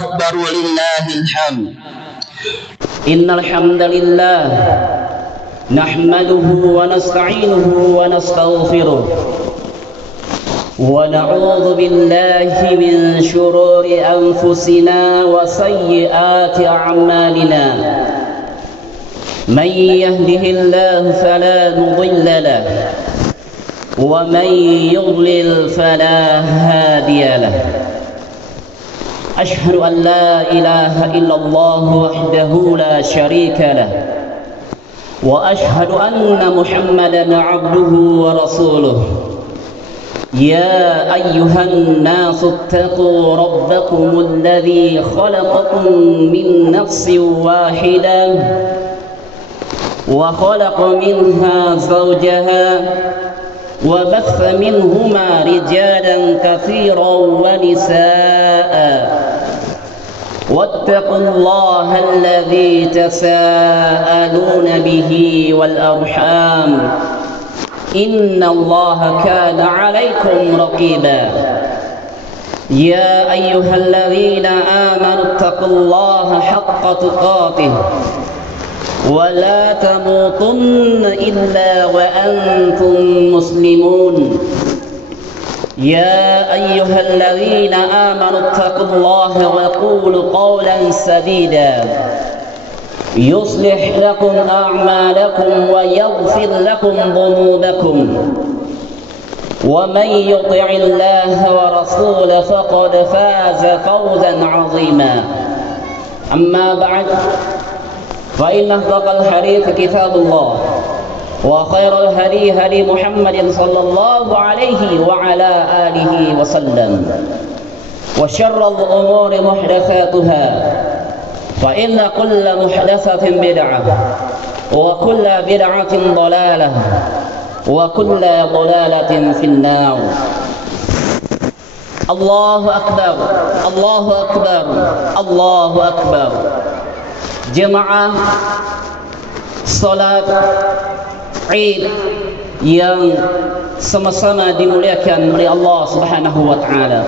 أكبر ولله الحمد. إن الحمد لله نحمده ونستعينه ونستغفره ونعوذ بالله من شرور أنفسنا وسيئات أعمالنا. من يهده الله فلا مضل له ومن يضلل فلا هادي له. أشهد أن لا إله إلا الله وحده لا شريك له وأشهد أن محمدا عبده ورسوله. يا أيها الناس اتقوا ربكم الذي خلقكم من نفس واحدة وخلق منها زوجها وبث منهما رجالا كثيرا ونساء واتقوا الله الذي تساءلون به والأرحام إن الله كان عليكم رقيبا. يا أيها الذين آمنوا اتقوا الله حق تقاته ولا تموتن إلا وأنتم مسلمون. يا أيها الذين آمنوا اتقوا الله وقولوا قولا سديدا يصلح لكم أعمالكم ويغفر لكم ذنوبكم ومن يطع الله ورسوله فقد فاز فوزا عظيما. أما بعد فإن أصدق الحديث كتاب الله وخير الهدي هدي محمد صلى الله عليه وعلى آله وسلم وشر الأمور محدثاتها فإن كل محدثة بدعة وكل بدعة ضلالة وكل ضلالة في النار. الله أكبر الله أكبر الله أكبر. Jemaah salat Id yang sama-sama dimuliakan oleh Allah Subhanahu wa taala.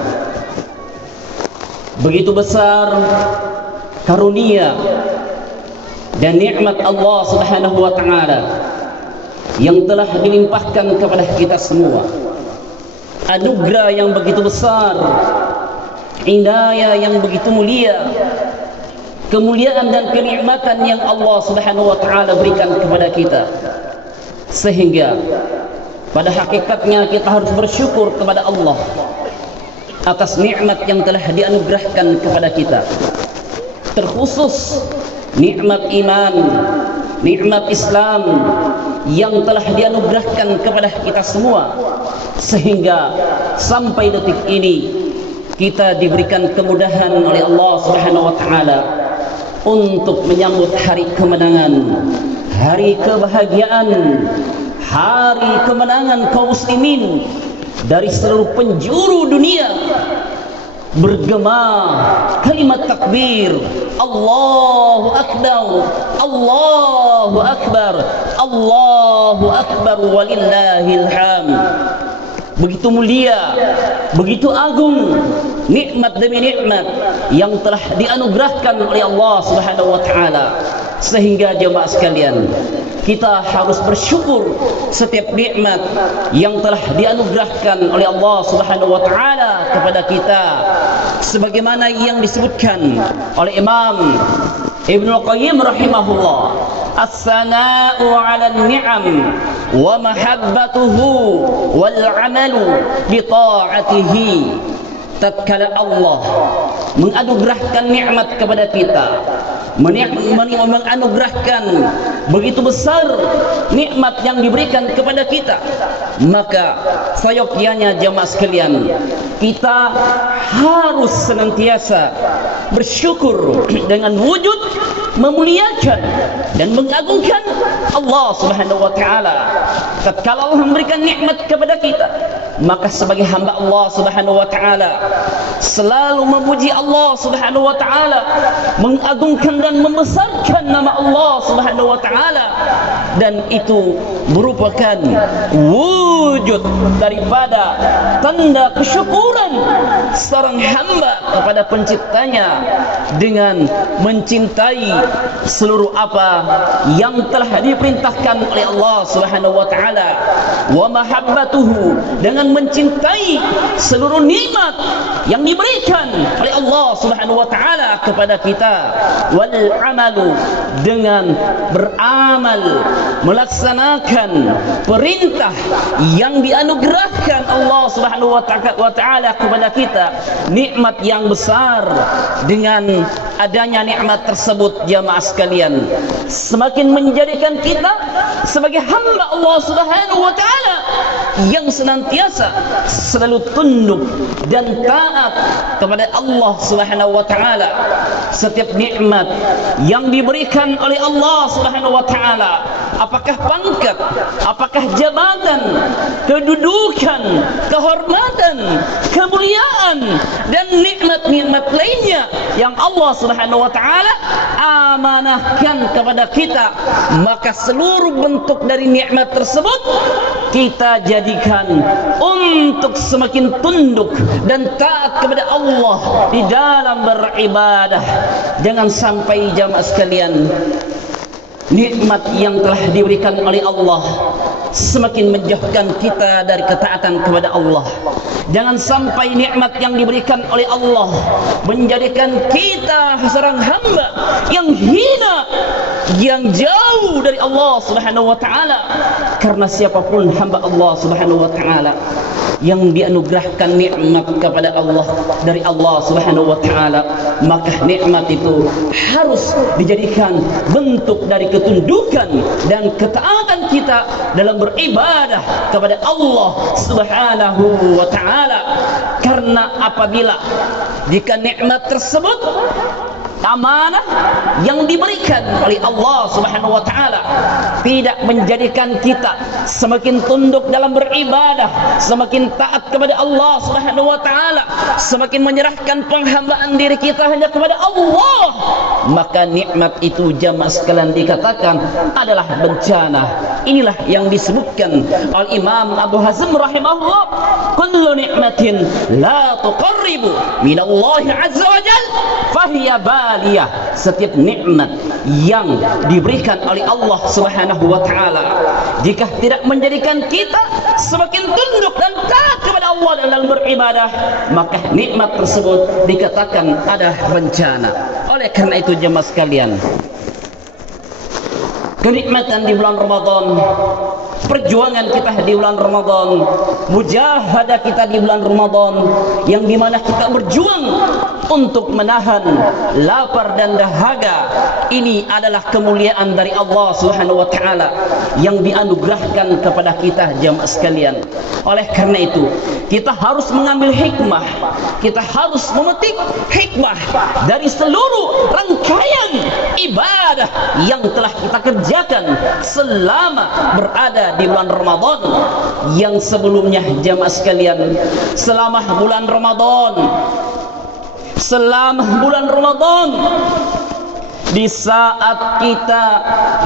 Begitu besar karunia dan nikmat Allah Subhanahu wa taala yang telah dilimpahkan kepada kita semua. Anugerah yang begitu besar, inayah yang begitu mulia, kemuliaan dan kenikmatan yang Allah Subhanahu wa taala berikan kepada kita, sehingga pada hakikatnya kita harus bersyukur kepada Allah atas nikmat yang telah dianugerahkan kepada kita, terkhusus nikmat iman, nikmat Islam yang telah dianugerahkan kepada kita semua, sehingga sampai detik ini kita diberikan kemudahan oleh Allah Subhanahu wa taala untuk menyambut hari kemenangan, hari kebahagiaan, hari kemenangan kaum muslimin dari seluruh penjuru dunia. Bergema kalimat takbir, Allahu Akbar, Allahu Akbar, Allahu Akbar walillahil hamd. Begitu mulia, begitu agung nikmat demi nikmat yang telah dianugerahkan oleh Allah Subhanahu wa taala, sehingga jemaah sekalian, kita harus bersyukur setiap nikmat yang telah dianugerahkan oleh Allah Subhanahu wa taala kepada kita, sebagaimana yang disebutkan oleh Imam Ibnu Qayyim rahimahullah, as-sana'u 'alan ni'am wa mahabbatuhu wal 'amalu bi ta'atihi. Tatkala Allah menganugerahkan nikmat kepada kita, menganugerahkan begitu besar nikmat yang diberikan kepada kita, maka seyogyanya jemaah sekalian, kita harus senantiasa bersyukur dengan wujud memuliakan dan mengagungkan Allah Subhanahu wa taala. Tatkala Allah memberikan nikmat kepada kita, maka sebagai hamba Allah Subhanahu wa taala selalu memuji Allah Subhanahu wa taala, mengagungkan dan membesarkan nama Allah Subhanahu wa taala, dan itu merupakan wujud daripada tanda kesyukuran seorang hamba kepada penciptanya dengan mencintai seluruh apa yang telah diperintahkan oleh Allah Subhanahu wa taala, wa mahabbatuhu, dengan mencintai seluruh nikmat yang diberikan oleh Allah Subhanahu wa taala kepada kita, wal amalu, dengan beramal melaksanakan perintah yang dianugerahkan Allah Subhanahu wa taala kepada kita, nikmat yang besar. Dengan adanya nikmat tersebut, jamaah sekalian, semakin menjadikan kita sebagai hamba Allah Subhanahu wa taala yang senantiasa selalu tunduk dan taat kepada Allah Subhanahu wa taala. Setiap nikmat yang diberikan oleh Allah Subhanahu wa taala, apakah pangkat, apakah jabatan, kedudukan, kehormatan, kemuliaan, dan nikmat-nikmat lainnya yang Allah Subhanahu wa taala amanahkan kepada kita, maka seluruh bentuk dari nikmat tersebut kita jadikan untuk semakin tunduk dan taat kepada Allah di dalam beribadah. Jangan sampai jamaah sekalian, nikmat yang telah diberikan oleh Allah semakin menjauhkan kita dari ketaatan kepada Allah. Jangan sampai nikmat yang diberikan oleh Allah menjadikan kita seorang hamba yang hina, yang jauh dari Allah Subhanahu wa taala. Karena siapapun hamba Allah Subhanahu wa taala yang dianugerahkan nikmat kepada Allah dari Allah Subhanahu wa taala, maka nikmat itu harus dijadikan bentuk dari ketundukan dan ketaatan kita dalam beribadah kepada Allah Subhanahu wa taala. Karena apabila jika nikmat tersebut amanah yang diberikan oleh Allah Subhanahu wa taala tidak menjadikan kita semakin tunduk dalam beribadah, semakin taat kepada Allah Subhanahu wa taala, semakin menyerahkan penghambaan diri kita hanya kepada Allah, maka nikmat itu jamaah sekalian dikatakan adalah bencana. Inilah yang disebutkan oleh Imam Abu Hazm rahimahullah, kullu ni'matin la tuqarribu minallahi azza wa jalla fahiya baliyah. Setiap nikmat yang diberikan oleh Allah Subhanahu wa taala, jika tidak menjadikan kita semakin tunduk dan taat kepada Allah dalam beribadah, maka nikmat tersebut dikatakan ada bencana. Oleh karena itu jemaah sekalian, kenikmatan di bulan Ramadan, perjuangan kita di bulan Ramadan, mujahadah kita di bulan Ramadan, yang dimana kita berjuang untuk menahan lapar dan dahaga, ini adalah kemuliaan dari Allah Subhanahu wa taala yang dianugerahkan kepada kita jamaah sekalian. Oleh karena itu, kita harus mengambil hikmah, kita harus memetik hikmah dari seluruh rangkaian ibadah yang telah kita kerjakan selama berada di bulan Ramadan. Yang sebelumnya jamaah sekalian, selama bulan Ramadan, di saat kita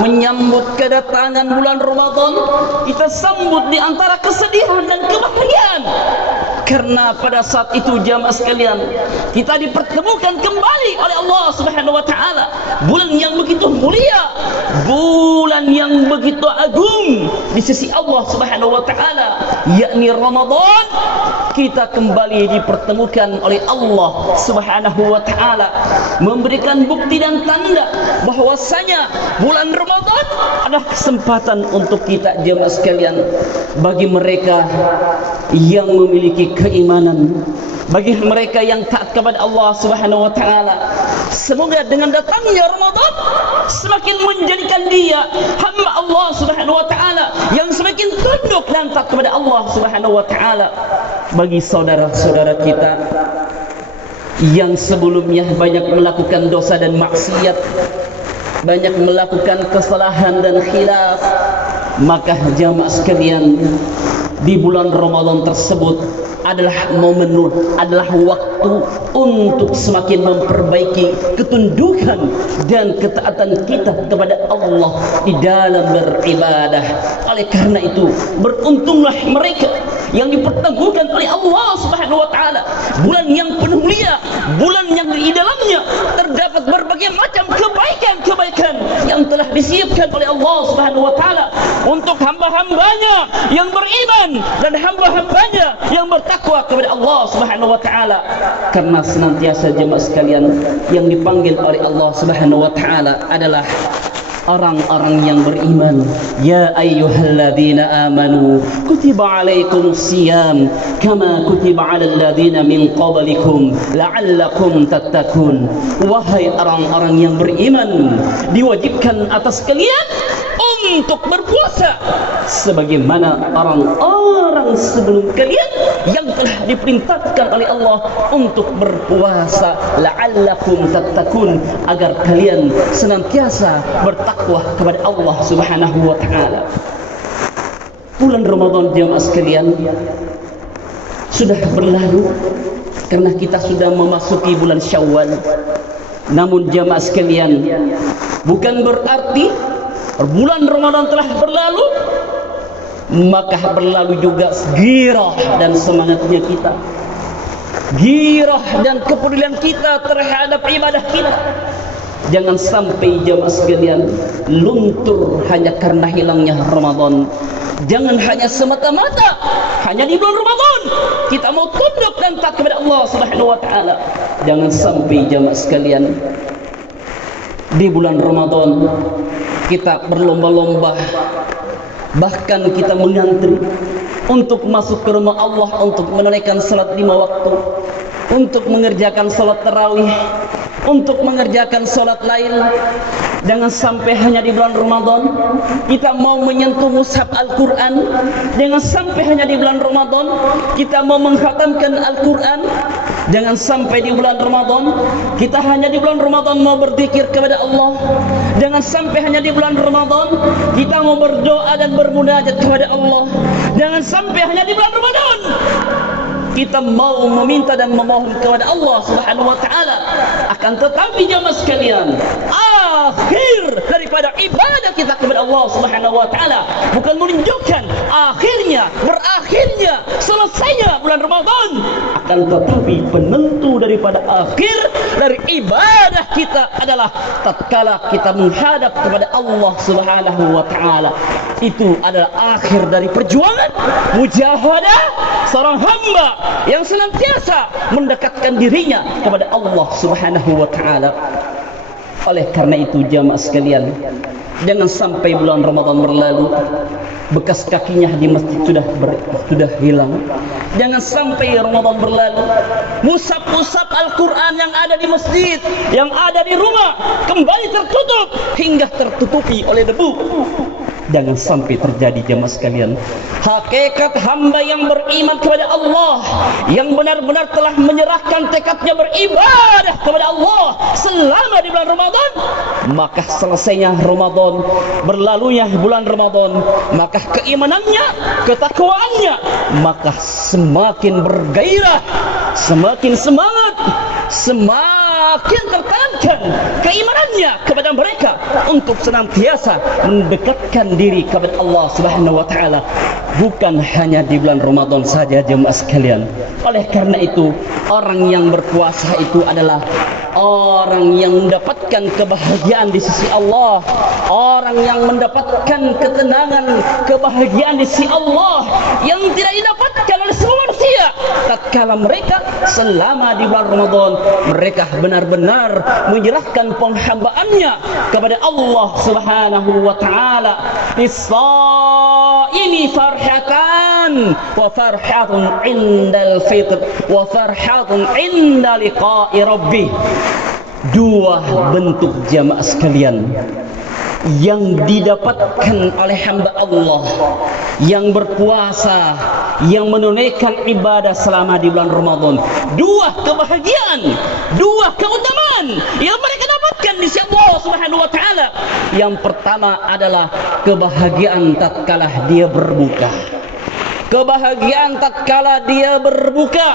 menyambut kedatangan bulan Ramadan, kita sambut di antara kesedihan dan kebahagiaan. Karena pada saat itu jamaah sekalian, kita dipertemukan kembali oleh Allah Subhanahu wa taala. Bulan yang begitu mulia, bulan yang begitu agung di sisi Allah Subhanahu wa taala, yakni Ramadan. Kita kembali dipertemukan oleh Allah Subhanahu wa taala, memberikan bukti dan tanda bahwasanya bulan Ramadan adalah kesempatan untuk kita jemaah sekalian. Bagi mereka yang memiliki keimanan, bagi mereka yang taat kepada Allah Subhanahu wa taala, semoga dengan datangnya Ramadan semakin menjadikan dia hamba Allah Subhanahu wa taala yang semakin tunduk dan taat kepada Allah Subhanahu wa taala. Bagi saudara-saudara kita yang sebelumnya banyak melakukan dosa dan maksiat, banyak melakukan kesalahan dan khilaf, maka jamaah sekalian, di bulan Ramadan tersebut adalah momen, adalah waktu untuk semakin memperbaiki ketundukan dan ketaatan kita kepada Allah di dalam beribadah. Oleh karena itu, beruntunglah mereka yang diperteguhkan oleh Allah Subhanahu wa taala. Bulan yang penuh mulia, bulan yang di dalamnya terdapat berbagai macam kebaikan-kebaikan yang telah disiapkan oleh Allah Subhanahu wa taala untuk hamba-hambanya yang beriman dan hamba-hambanya yang bertakwa kepada Allah Subhanahu wa taala. Karena senantiasa jemaah sekalian, yang dipanggil oleh Allah Subhanahu wa taala adalah orang-orang yang beriman. Ya ayyuhalladzina amanu kutiba alaikumus siyam kama kutiba alal ladzina min qablikum la'allakum tattaqun. Wahai orang-orang yang beriman, diwajibkan atas kalian untuk berpuasa sebagaimana orang-orang sebelum kalian yang telah diperintahkan oleh Allah untuk berpuasa, la'allakum tattaqun, agar kalian senantiasa bertakwa kepada Allah Subhanahu wa taala. Bulan Ramadan jemaah sekalian sudah berlalu karena kita sudah memasuki bulan Syawal. Namun jemaah sekalian, bukan berarti bulan Ramadan telah berlalu maka berlalu juga girah dan semangatnya kita, girah dan kepedulian kita terhadap ibadah kita. Jangan sampai jemaah sekalian luntur hanya karena hilangnya Ramadan. Jangan hanya semata-mata hanya di bulan Ramadan kita mau tunduk dan taat kepada Allah Subhanahu wa taala. Jangan sampai jemaah sekalian di bulan Ramadan kita berlomba-lomba, bahkan kita mengantri untuk masuk ke rumah Allah, untuk menunaikan salat 5 waktu, untuk mengerjakan salat tarawih, untuk mengerjakan salat lain. Jangan sampai hanya di bulan Ramadan kita mau menyentuh mushaf Al-Quran. Jangan sampai hanya di bulan Ramadan kita mau mengkhatamkan Al-Quran. Jangan sampai di bulan Ramadan kita hanya di bulan Ramadan mau berzikir kepada Allah. Jangan sampai hanya di bulan Ramadan kita mau berdoa dan bermunajat kepada Allah. Jangan sampai hanya di bulan Ramadan kita mau meminta dan memohon kepada Allah Subhanahu wa taala. Akan tetapi jemaah sekalian, akhir daripada ibadah kita kepada Allah Subhanahu wa taala bukan menunjukkan akhirnya, berakhirnya, selesainya bulan Ramadan, akan tetapi penentu daripada akhir dari ibadah kita adalah tatkala kita menghadap kepada Allah Subhanahu wa taala. Itu adalah akhir dari perjuangan mujahadah seorang hamba yang senantiasa mendekatkan dirinya kepada Allah Subhanahu wa taala. Oleh karena itu jamaah sekalian, jangan sampai bulan Ramadan berlalu bekas kakinya di masjid sudah hilang. Jangan sampai Ramadan berlalu mushaf-mushaf Al-Quran yang ada di masjid, yang ada di rumah kembali tertutup hingga tertutupi oleh debu. Jangan sampai terjadi jemaah sekalian. Hakikat hamba yang beriman kepada Allah, yang benar-benar telah menyerahkan tekadnya beribadah kepada Allah selama di bulan Ramadan, maka selesainya Ramadan, berlalunya bulan Ramadan, maka keimanannya, ketakwaannya, maka semakin bergairah, semakin semangat, semakin tertanamkan keimanannya kepada mereka untuk senantiasa mendekatkan diri kepada Allah Subhanahu wa taala, bukan hanya di bulan Ramadan saja jemaah sekalian. Oleh karena itu, orang yang berpuasa itu adalah orang yang mendapatkan kebahagiaan di sisi Allah, orang yang mendapatkan ketenangan, kebahagiaan di sisi Allah yang tidak didapatkan oleh semua manusia tatkala mereka selama di bulan Ramadan mereka benar-benar menyerahkan penghambaannya kepada Allah Subhanahu wa taala. Lis-shaimi farhatan wa farhatun indal fitr wa farhatun inda liqa'i rabbih. Dua bentuk jamaah sekalian yang didapatkan oleh hamba Allah yang berpuasa, yang menunaikan ibadah selama di bulan Ramadan. Dua kebahagiaan, dua keutamaan yang mereka dapatkan di sisi Allah Subhanahu wa taala. Yang pertama adalah kebahagiaan tatkala dia berbuka. kebahagiaan tatkala dia berbuka,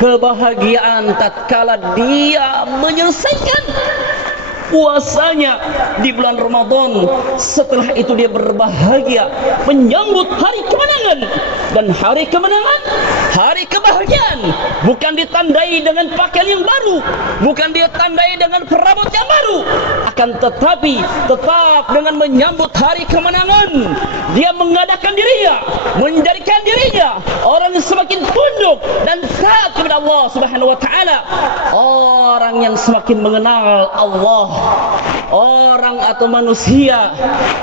kebahagiaan tatkala dia menyelesaikan puasanya di bulan Ramadan. Setelah itu dia berbahagia menyambut hari kemenangan. Dan hari kemenangan, hari kebahagiaan, bukan ditandai dengan pakaian yang baru, bukan ditandai dengan perabot yang baru, akan tetapi tetap dengan menyambut hari kemenangan. Dia mengadakan dirinya, menjadikan dirinya orang yang semakin tunduk dan taat kepada Allah Subhanahu wa taala, orang yang semakin mengenal Allah, orang atau manusia,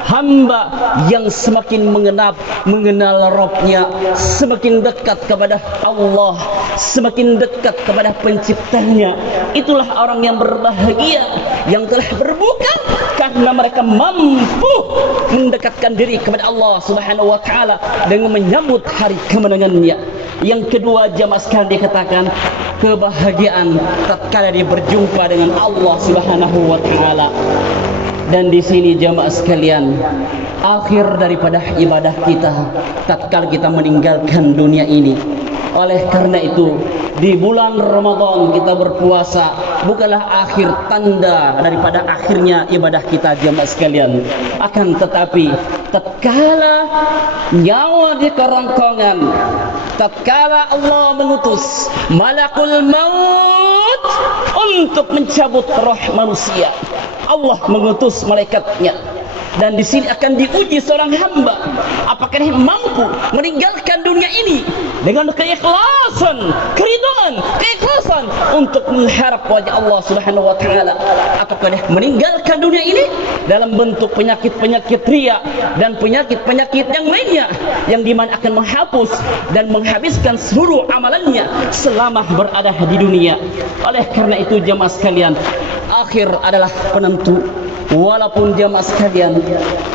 hamba yang semakin mengenal Rabbnya, semakin dekat kepada Allah, semakin dekat kepada penciptanya. Itulah orang yang berbahagia, yang telah berbuka karena mereka mampu mendekatkan diri kepada Allah Subhanahu wa taala dengan menyambut hari kemenangannya. Yang kedua, jamaah sekalian, dikatakan kebahagiaan tatkala dia berjumpa dengan Allah Subhanahu wa taala. Dan di sini jamaah sekalian, akhir daripada ibadah kita tatkala kita meninggalkan dunia ini. Oleh karena itu, di bulan Ramadan kita berpuasa bukanlah akhir tanda daripada akhirnya ibadah kita jamaah sekalian. Akan tetapi tatkala nyawa di kerongkongan, tatkala Allah mengutus malakul maut untuk mencabut roh manusia, Allah mengutus malaikatnya. Dan di sini akan diuji seorang hamba, apakah dia mampu meninggalkan dunia ini dengan keikhlasan, keridhaan, keikhlasan untuk mengharap wajah Allah Subhanahu wa taala. Apakah dia meninggalkan dunia ini dalam bentuk penyakit-penyakit riya dan penyakit-penyakit yang lainnya, yang dimana akan menghapus dan menghabiskan seluruh amalannya selama berada di dunia. Oleh karena itu jemaah sekalian, akhir adalah penentu. Walaupun jamaah sekalian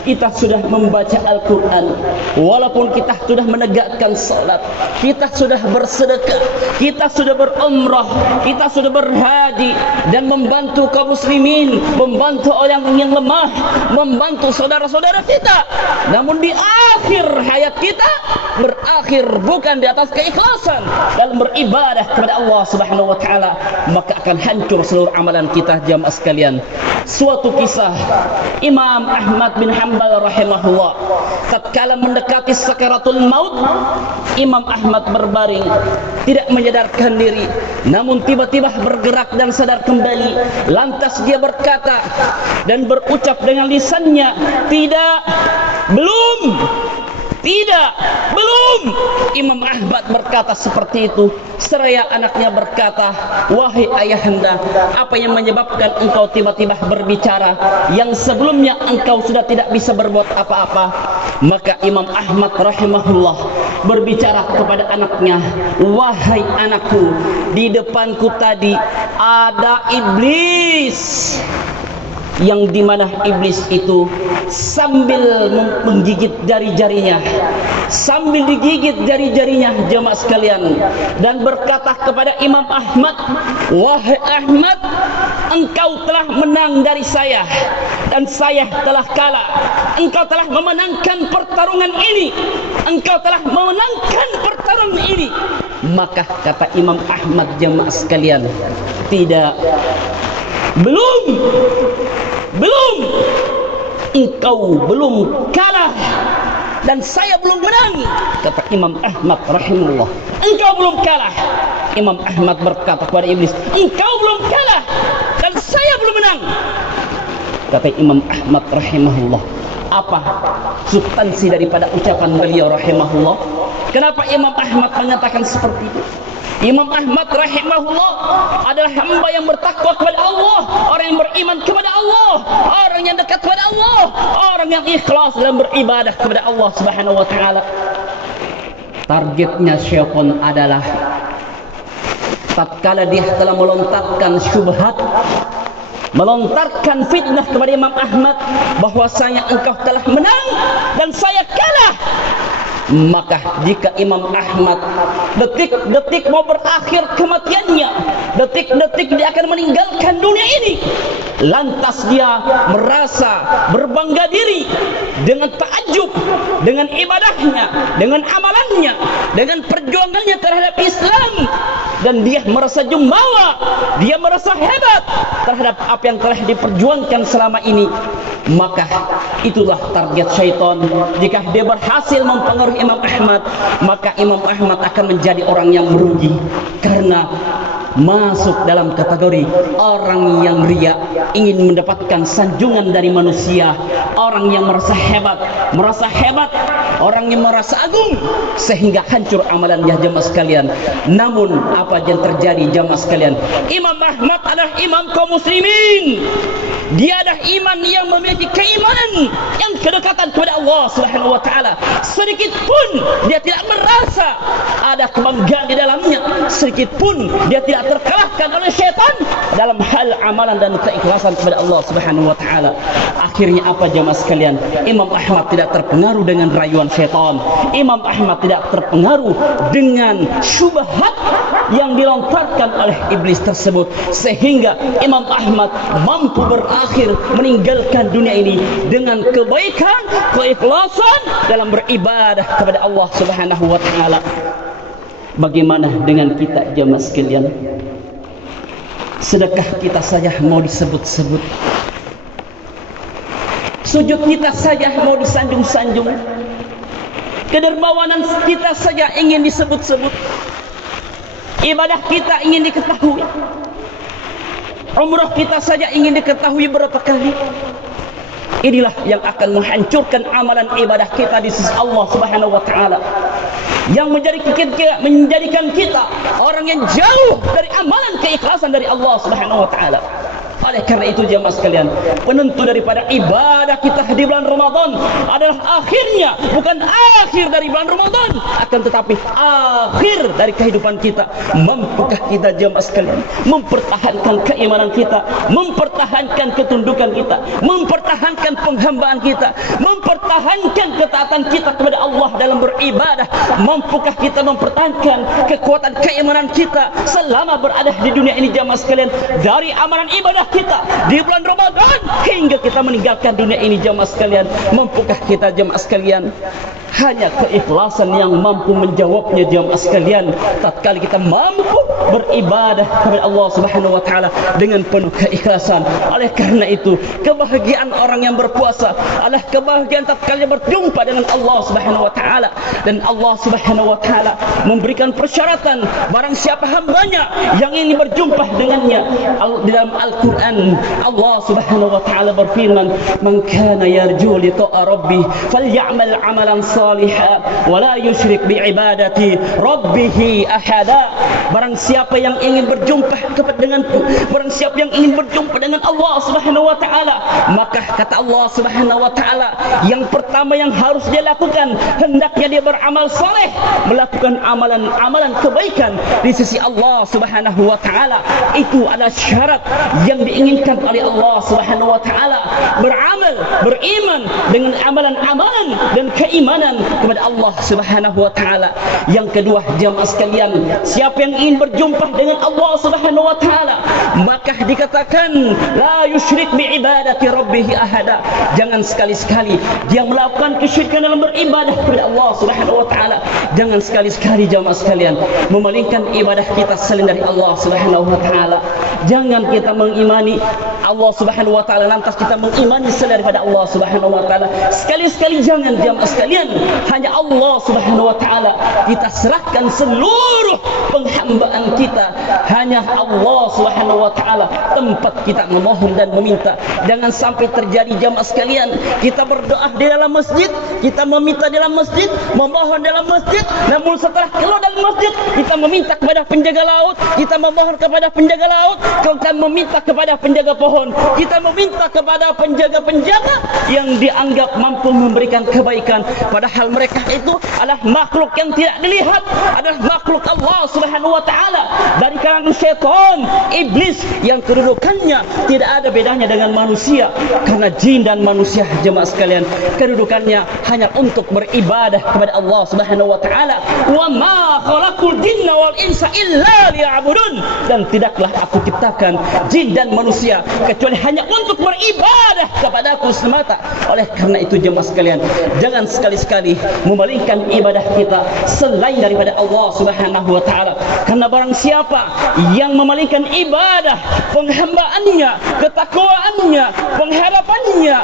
kita sudah membaca Al-Quran, walaupun kita sudah menegakkan salat, kita sudah bersedekah, kita sudah berumrah, kita sudah berhaji dan membantu kaum muslimin, membantu orang yang lemah, membantu saudara-saudara kita, namun di akhir hayat kita berakhir bukan di atas keikhlasan dalam beribadah kepada Allah Subhanahu wa taala, maka akan hancur seluruh amalan kita jamaah sekalian. Suatu kisah Imam Ahmad bin Hanbal rahimahullah, tatkala mendekati sakaratul maut, Imam Ahmad berbaring tidak menyadarkan diri, namun tiba-tiba bergerak dan sadar kembali. Lantas dia berkata dan berucap dengan lisannya, tidak, belum. Imam Ahmad berkata seperti itu. Seraya anaknya berkata, wahai ayahanda, apa yang menyebabkan engkau tiba-tiba berbicara yang sebelumnya engkau sudah tidak bisa berbuat apa-apa? Maka Imam Ahmad rahimahullah berbicara kepada anaknya, wahai anakku, di depanku tadi ada iblis, yang dimana iblis itu sambil menggigit jari-jarinya, sambil digigit jari-jarinya jemaah sekalian, dan berkata kepada Imam Ahmad, wahai Ahmad, engkau telah menang dari saya dan saya telah kalah. Engkau telah memenangkan pertarungan ini, engkau telah memenangkan pertarungan ini. Maka kata Imam Ahmad jemaah sekalian, tidak, belum, engkau belum kalah dan saya belum menang. Kata Imam Ahmad rahimahullah, engkau belum kalah. Imam Ahmad berkata kepada iblis, engkau belum kalah dan saya belum menang. Kata Imam Ahmad rahimahullah, apa substansi daripada ucapan beliau rahimahullah? Kenapa Imam Ahmad menyatakan seperti itu? Imam Ahmad rahimahullah adalah hamba yang bertakwa kepada Allah, orang yang beriman kepada Allah, orang yang dekat kepada Allah, orang yang ikhlas dalam beribadah kepada Allah Subhanahu wa taala. Targetnya syaitan adalah tatkala dia telah melontarkan syubhat, melontarkan fitnah kepada Imam Ahmad bahwasanya engkau telah menang dan saya kalah. Maka jika Imam Ahmad detik-detik mau berakhir kematiannya, detik-detik dia akan meninggalkan dunia ini, lantas dia merasa berbangga diri dengan takjub, dengan ibadahnya, dengan amalannya, dengan perjuangannya terhadap Islam, dan dia merasa jumawa, dia merasa hebat terhadap apa yang telah diperjuangkan selama ini. Maka itulah target syaitan. Jika dia berhasil mempengaruhi Imam Ahmad, maka Imam Ahmad akan menjadi orang yang merugi, karena masuk dalam kategori orang yang riya, ingin mendapatkan sanjungan dari manusia, orang yang merasa hebat, orang yang merasa agung, sehingga hancur amalannya jemaah sekalian. Namun apa yang terjadi jemaah sekalian? Imam Ahmad adalah imam kaum muslimin. Dia adalah iman yang memiliki keimanan yang kedekatan kepada Allah Subhanahu wa taala. Sedikit pun dia tidak merasa ada kebanggaan di dalamnya, sedikit pun dia tidak terkalahkan oleh syaitan dalam hal amalan dan keikhlasan kepada Allah Subhanahu wa taala. Akhirnya apa jemaah sekalian? Imam Ahmad tidak terpengaruh dengan rayuan syaitan. Imam Ahmad tidak terpengaruh dengan syubhat yang dilontarkan oleh iblis tersebut, sehingga Imam Ahmad mampu berakhir meninggalkan dunia ini dengan kebaikan, keikhlasan dalam beribadah kepada Allah Subhanahu wa taala. Bagaimana dengan kita jemaah sekalian? Sedekah kita saja mau disebut-sebut, sujud kita saja mau disanjung-sanjung, kedermawanan kita saja ingin disebut-sebut, ibadah kita ingin diketahui, umrah kita saja ingin diketahui berapa kali. Inilah yang akan menghancurkan amalan ibadah kita di sisi Allah Subhanahu wa taala, yang menjadikan kita orang yang jauh dari amalan keikhlasan dari Allah Subhanahu wa taala. Oleh karena itu jemaah sekalian, penentu daripada ibadah kita di bulan Ramadan adalah akhirnya, bukan akhir dari bulan Ramadan, akan tetapi akhir dari kehidupan kita. Mampukah kita jemaah sekalian mempertahankan keimanan kita, mempertahankan ketundukan kita, mempertahankan penghambaan kita, mempertahankan ketaatan kita kepada Allah dalam beribadah? Mampukah kita mempertahankan kekuatan keimanan kita selama berada di dunia ini jemaah sekalian, dari amalan ibadah kita di bulan Ramadan hingga kita meninggalkan dunia ini jemaah sekalian? Mampukah kita jemaah sekalian? Hanya keikhlasan yang mampu menjawabnya jemaah sekalian. Tatkala kita mampu beribadah kepada Allah Subhanahu wa taala dengan penuh keikhlasan. Oleh karena itu, kebahagiaan orang yang berpuasa adalah kebahagiaan tatkala berjumpa dengan Allah Subhanahu wa taala, dan Allah Subhanahu wa taala memberikan persyaratan barang siapa hambanya yang ingin berjumpa dengannya. Di dalam Al-Qur'an Allah Subhanahu wa taala berfirman, "Man kana yarju liqa'a rabbih falyamal 'amalan salihah wa la yusyrik bi'ibadati rabbih ahada." Barang siapa yang ingin berjumpa denganku, barang siapa yang ingin berjumpa dengan Allah Subhanahu wa taala, maka kata Allah Subhanahu wa taala, yang pertama yang harus dia lakukan, hendaknya dia beramal saleh, melakukan amalan kebaikan di sisi Allah Subhanahu wa taala. Itu adalah syarat yang diinginkan oleh Allah Subhanahu wa taala. Beramal, beriman dengan amalan-amalan dan keimanan kepada Allah Subhanahu wa taala. Yang kedua jemaah sekalian, siapa yang ingin berjumpa dengan Allah Subhanahu wa taala, maka dikatakan la yusyrik bi ibadati rabbih ahada. Jangan sekali-sekali dia melakukan kesyirikan dalam beribadah kepada Allah Subhanahu wa taala. Jangan sekali-sekali jemaah sekalian memalingkan ibadah kita selain dari Allah Subhanahu wa taala. Jangan kita mengimani Allah Subhanahu wa taala lantas kita mengimani selain daripada Allah Subhanahu wa taala. Sekali-sekali jangan jemaah sekalian, hanya Allah Subhanahu wa taala kita serahkan seluruh penghambaan kita. Hanya Allah Subhanahu wa taala tempat kita memohon dan meminta. Jangan sampai terjadi jemaah sekalian, kita berdoa di dalam masjid, kita meminta di dalam masjid, memohon dalam masjid, namun setelah keluar dari masjid kita meminta kepada penjaga laut, kita memohon kepada penjaga laut, kita meminta kepada penjaga pohon, kita meminta kepada penjaga-penjaga yang dianggap mampu memberikan kebaikan, padahal mereka itu adalah makhluk yang tidak dilihat, adalah makhluk Allah Subhanahu wa taala dari kalangan syaitan, iblis yang kedudukannya tidak ada bedanya dengan manusia, karena jin dan manusia jemaah sekalian kedudukannya hanya untuk beribadah kepada Allah Subhanahu wa taala. Wa ma khalaqul jinna wal insa illa liya'budun, dan tidaklah aku ciptakan jin dan manusia kecuali hanya untuk beribadah kepadaku semata. Oleh karena itu jemaah sekalian, jangan sekali-sekali memalingkan ibadah kita selain daripada Allah Subhanahu wa taala. Karena barang siapa yang memalingkan ibadah, penghambaannya, ketakwaannya, pengharapannya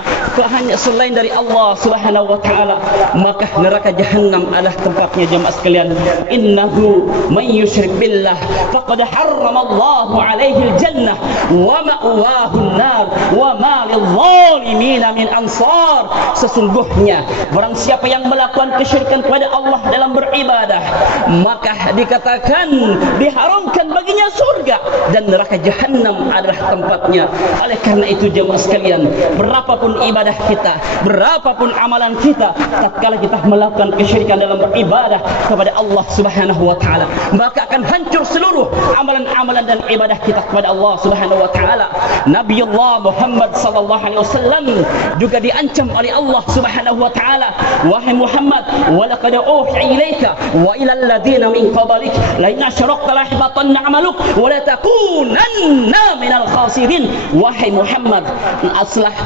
hanya selain dari Allah Subhanahu wa taala, maka neraka jahanam adalah tempatnya jemaah sekalian. Innahu may yusyrik billah faqad harrama Allahu alaihi al-jannah wa ma'wahu an-nar wa ma lidh-dhalimin min ansar. Sesungguhnya barang siapa yang melakukan kesyirikan kepada Allah dalam beribadah, maka dikatakan diharamkan baginya surga dan neraka jahanam adalah tempatnya. Oleh karena itu jemaah sekalian, berapapun ibadah kita, berapapun amalan kita, tatkala kita melakukan kesyirikan dalam beribadah kepada Allah Subhanahu wa taala, maka akan hancur seluruh amalan-amalan dan ibadah kita kepada Allah Subhanahu wa taala. Nabiullah Muhammad sallallahu alaihi wasallam juga diancam oleh Allah Subhanahu wa taala, wahai Muhammad, wa laqad uhiya ilaika wa ilal ladzina min qablik la in asyrakta la yahbatanna 'amaluk wa la takunanna minal khasirin. Wahai Muhammad,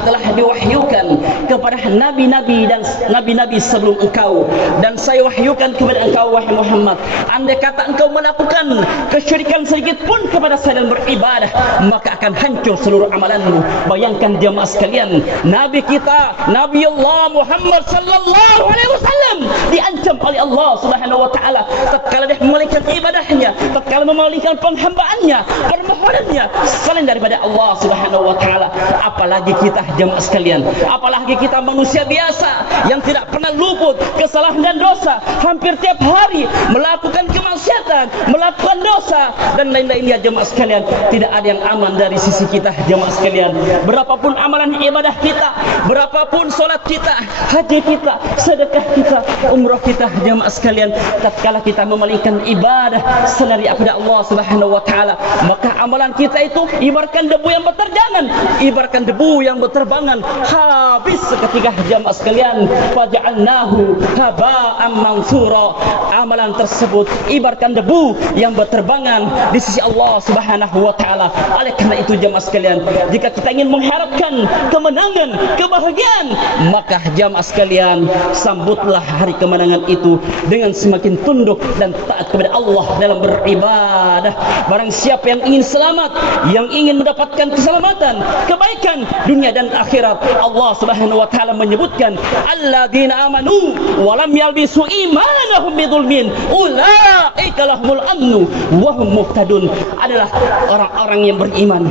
telah diwahyukan kepada nabi-nabi dan nabi-nabi sebelum engkau, dan saya wahyukan kepada engkau wahai Muhammad, andai kata engkau melakukan kesyirikan sedikit pun kepada saya dalam beribadah, maka akan hancur seluruh amalanmu. Bayangkan jemaah sekalian, nabi kita Nabiullah Muhammad sallallahu alaihi wasallam diancam oleh Allah Subhanahu wa taala tatkala dia memalingkan ibadahnya, tatkala memalingkan penghambaannya, permohonannya selain daripada Allah Subhanahu wa taala. Apalagi kita jemaah sekalian, apalagi kita manusia biasa yang tidak pernah luput kesalahan dan dosa, hampir tiap hari melakukan kemaksiatan, melakukan dosa dan lain-lainnya jemaah sekalian. Tidak ada yang aman dari sisi kita jemaah sekalian. Berapapun amalan ibadah kita, berapapun solat kita, haji kita, sedekah kita, umrah kita jemaah sekalian, tatkala kita memalingkan ibadah selain daripada Allah Subhanahu wa taala, maka amalan kita itu ibaratkan debu yang berterjangan, ibaratkan debu yang berterbangan, habis seketika jemaah sekalian. Faja'alnahu haba'an mansura, amalan tersebut ibaratkan debu yang berterbangan di sisi Allah Subhanahu wa taala. Oleh karena itu jemaah sekalian, jika kita ingin mengharapkan kemenangan, kebahagiaan, maka jemaah sekalian, sambutlah hari kemenangan itu dengan semakin tunduk dan taat kepada Allah dalam beribadah. Barang siapa yang ingin selamat, yang ingin mendapatkan keselamatan, kebaikan dunia dan akhirat, Allah Subhanahu wa taala menyebutkan alladzina amanu wa lam yalbisu imanahum bidzulmin ulaika lahumul amnu wa hum muhtadun, adalah orang-orang yang beriman.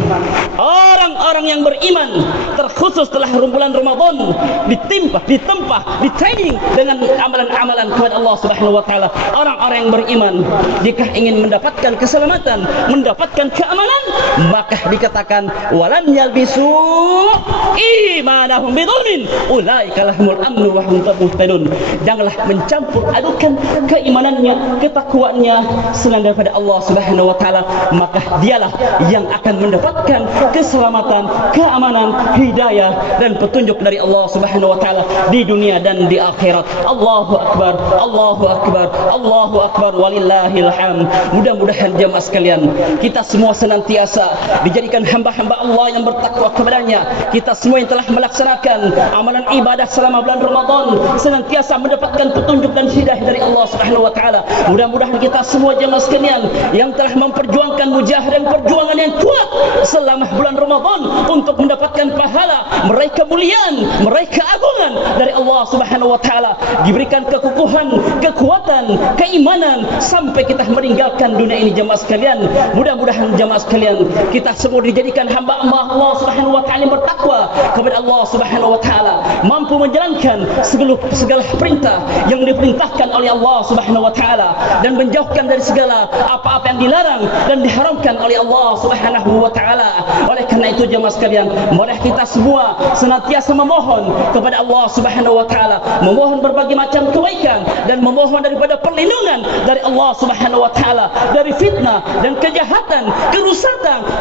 Orang-orang yang beriman terkhusus setelah bulan Ramadan ditempa, ditraining dengan amalan-amalan kepada Allah Subhanahu wa taala. Orang-orang yang beriman jika ingin mendapatkan keselamatan, mendapatkan keamanan, maka dikatakan walam yalbisu imanahum bidzulmin ulaika lahumul amnu wa hum muhtadun. Janganlah mencampur adukan keimanannya, ketakwaannya selain daripada Allah Subhanahu wa taala, maka dialah yang akan mendapatkan keselamatan, keamanan, hidayah dan petunjuk dari Allah Subhanahu wa taala di dunia dan di akhirat. Allahu akbar, Allahu akbar, Allahu akbar, walillahil hamd. Mudah-mudahan jemaah sekalian, kita semua senantiasa dijadikan hamba-hamba Allah yang bertakwa kepadanya. Kita semua yang telah melaksanakan amalan ibadah selama bulan Ramadan senantiasa mendapatkan petunjuk dan hidayah dari Allah Subhanahu wa taala. Mudah-mudahan kita semua jemaah sekalian yang telah memperjuangkan mujahadah perjuangan yang kuat selama bulan Ramadan untuk mendapatkan pahala, meraih kemuliaan, meraih keagungan dari Allah Subhanahu wa taala, diberikan kekukuhan, kekuatan, keimanan sampai kita meninggalkan dunia ini jemaah sekalian. Mudah-mudahan jemaah sekalian, kita semua dijadikan hamba Allah Subhanahu wa taala yang bertakwa kepada Allah Subhanahu wa taala, mampu menjalankan segala perintah yang diperintahkan oleh Allah Subhanahu wa taala dan menjauhkan dari segala apa-apa yang dilarang dan diharamkan oleh Allah Subhanahu wa taala. Oleh karena itu jemaah sekalian, mari kita semua senantiasa memohon kepada Allah Subhanahu wa taala, memohon berbagai macam kebaikan dan memohon daripada perlindungan dari Allah Subhanahu wa taala dari fitnah dan kejahatan,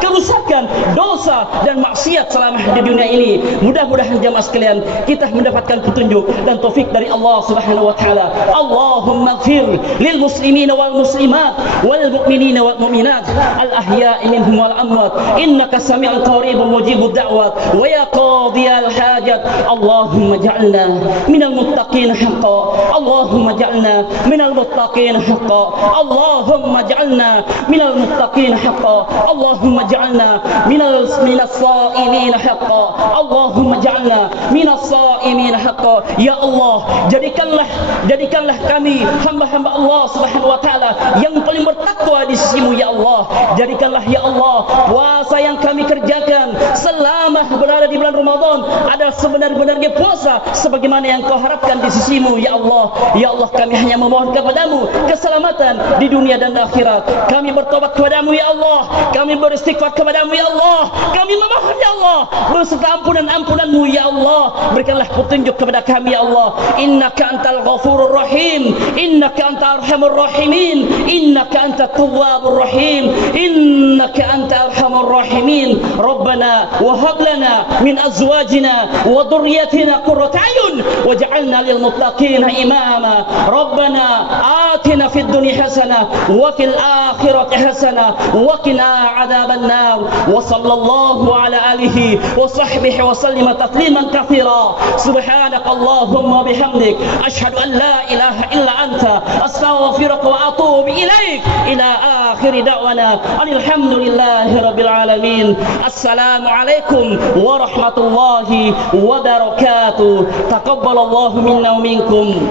kerusakan, dosa dan maksiat selama di dunia ini. Mudah-mudahan jemaah sekalian kita mendapatkan petunjuk petunjuk dan taufik dari Allah Subhanahu wa taala. Allahumma ighfir lil muslimina wal muslimat wal mu'minina wal mu'minat al ahya'i minhum wal amwat innaka sami'un qaribun mujibud da'wat wa ya qadiyal hajat. Allahumma ij'alna minal muttaqin haqqan. Allahumma ij'alna minal muttaqin haqqan. Allahumma ij'alna minal muttaqin haqqan. Allahumma ij'alna minas shaimin haqqan. Allahumma ij'alna minas shaimin haqqan. Ya Allah, jadikanlah kami hamba-hamba Allah Subhanahu wa taala yang paling bertakwa di sisimu ya Allah. Jadikanlah ya Allah puasa yang kami kerjakan selama berada di bulan Ramadan adalah sebenar-benarnya puasa sebagaimana yang kau harapkan di sisimu ya Allah. Ya Allah, kami hanya memohon kepadamu keselamatan di dunia dan akhirat. Kami bertobat kepadamu ya Allah, kami beristighfar kepadamu ya Allah, kami memohon ya Allah beserta ampunan-ampunanmu ya Allah. Berikanlah petunjuk kepada kami ya Allah. Innaka antal ghafurur rahim, innaka antal arhamur rahimin, innaka antat tawwabur rahim, innaka antal arhamur rahimin. Rabbana wa hab lana min azwajina wa dhurriyyatina qurrata a'yun waj'alna lil muttaqina imama. Rabbana atina fid dunya hasanah wa fil akhirati hasanah wa qina adzaban nar. Wa sallallahu ala alihi wa sahbihi wa sallama tasliman katsira. Subhanakallahumma bihamdik asyhadu an la ilaha illa anta astaghfiruka wa atubu ilaik. Ila akhir da'wana alhamdulillahi rabbil alamin. Assalamu alaikum warahmatullahi wabarakatuh. Taqabbalallahu minna wa minkum.